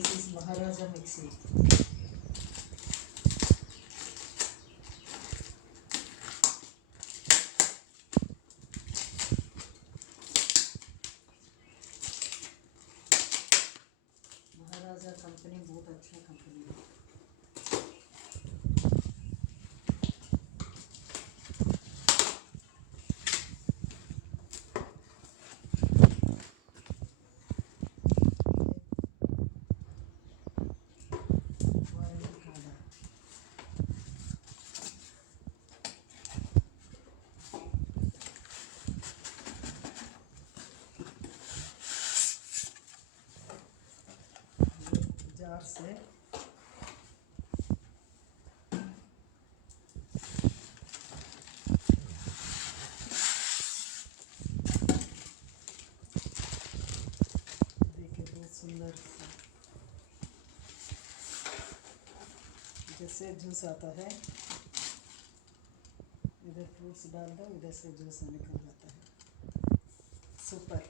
This is महाराजा मिक्सी। महाराजा कंपनी बहुत अच्छा कंपनी है। जार से देखिए बहुत सुंदर सा जैसे जूस आता है, इधर फ्रूट्स डाल दो, इधर से जूस निकल जाता है। सुपर।